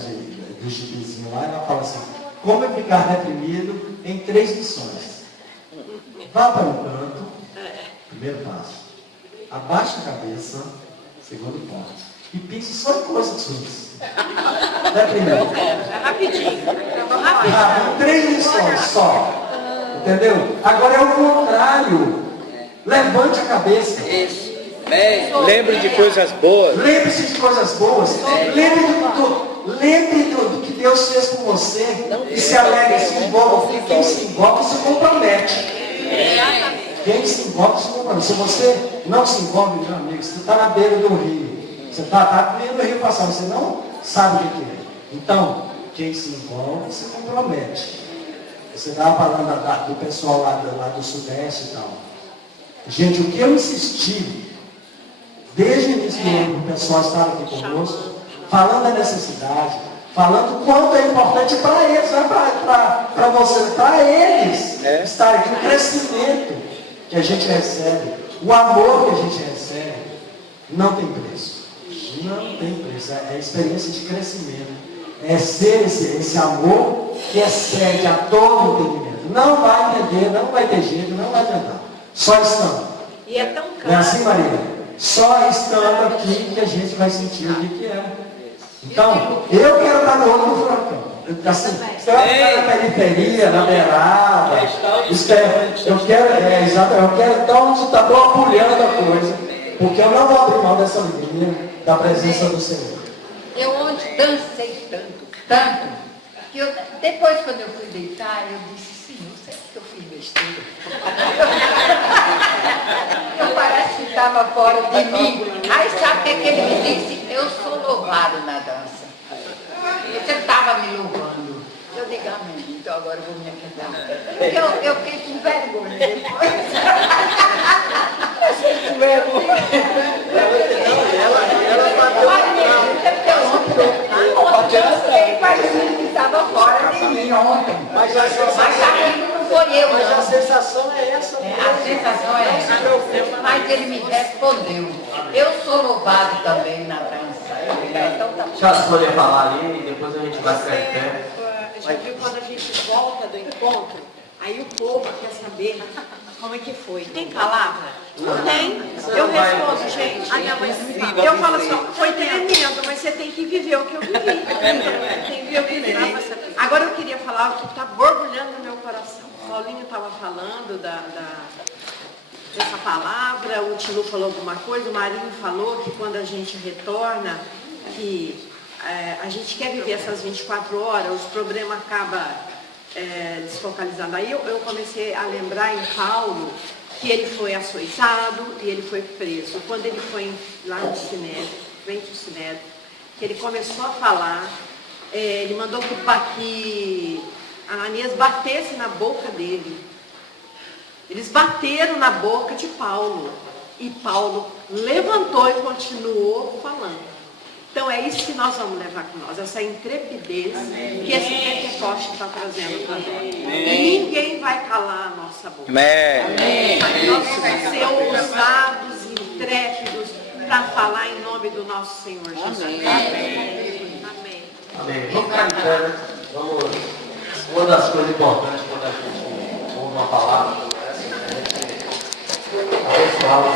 do gibizinho lá, ela fala assim, como ficar reprimido em 3 lições. Vá para um canto, primeiro passo. Abaixe a cabeça, segundo ponto. E pense só em coisas suas. Não é primeiro? Rapidinho. 3 lições só. Entendeu? Agora é o contrário. Levante a cabeça. Lembre de coisas boas. Lembre-se de coisas boas. Lembre do que Deus fez com você. E se alegre, se envolva. Porque quem se envolve se compromete. Quem se envolve se compromete. Se você não se envolve, meu amigo, você está na beira do rio. Você está vendo o rio passar, você não sabe o que é. Então, quem se envolve se compromete. Você estava falando do pessoal lá do Sudeste e tal. Gente, o que eu insisti, desde o início do ano, o pessoal estava aqui conosco, falando da necessidade, falando o quanto é importante para eles, não é para você, para eles estarem aqui, o crescimento que a gente recebe, o amor que a gente recebe, não tem preço. Não tem preço. É experiência de crescimento. É ser esse amor que excede a todo entendimento. Não vai entender, não vai ter jeito, não vai adiantar. Só estando. E é tão caro. Não é assim, Maria? Só estando aqui que a gente vai sentir o que é. Então, eu quero estar no olho do furacão. Assim, você vai ficar na periferia, na beirada. Eu quero estar onde está borbulhando a coisa. Porque eu não vou abrir mão dessa alegria da presença do Senhor. Eu ontem dancei tanto, que depois quando eu fui deitar, eu disse, Senhor, será que eu fiz besteira? Eu parece que estava fora de mim. Aí sabe o que ele me disse? Eu sou louvado na dança. Você estava me louvando. Eu digo, amém, então agora eu vou me aquietar. Porque eu fiquei com vergonha depois. Eu fiquei com vergonha. Ontem parecia que estava fora de mim ontem. Mas aquilo não foi eu. Mas a sensação é essa. A sensação é essa. Mas ele me respondeu. Eu sou louvado também na dança. Então tá bom. Deixa a Sônia falar ali e depois a gente vai ficar em pé. Já viu quando a gente volta do encontro, aí o povo quer saber como é que foi. Tem palavra? Não tem. Eu respondo, gente. Eu falo assim, foi tremendo, mas você tem que viver o que eu vivi. Tem que viver o que eu vivi. Agora eu queria falar o que está borbulhando no meu coração. O Paulinho estava falando essa palavra, o Tilu falou alguma coisa, o Marinho falou que quando a gente retorna, que a gente quer viver essas 24 horas, os problemas acabam desfocalizando. Aí eu comecei a lembrar em Paulo que ele foi açoitado e ele foi preso. Quando ele foi lá no Sinédrio, frente ao Sinédrio, que ele começou a falar, ele mandou que Ananias batesse na boca dele. Eles bateram na boca de Paulo. E Paulo levantou e continuou falando. Então é isso que nós vamos levar com nós, essa intrepidez que esse Pentecoste está trazendo para nós. E ninguém vai calar a nossa boca. Amém. Nós vamos ser ousados, intrépidos, para falar em nome do nosso Senhor Jesus. Amém. Amém. Vamos ficar em pé, né? Uma das coisas importantes quando a gente ouve uma palavra como essa, é a gente abençoar os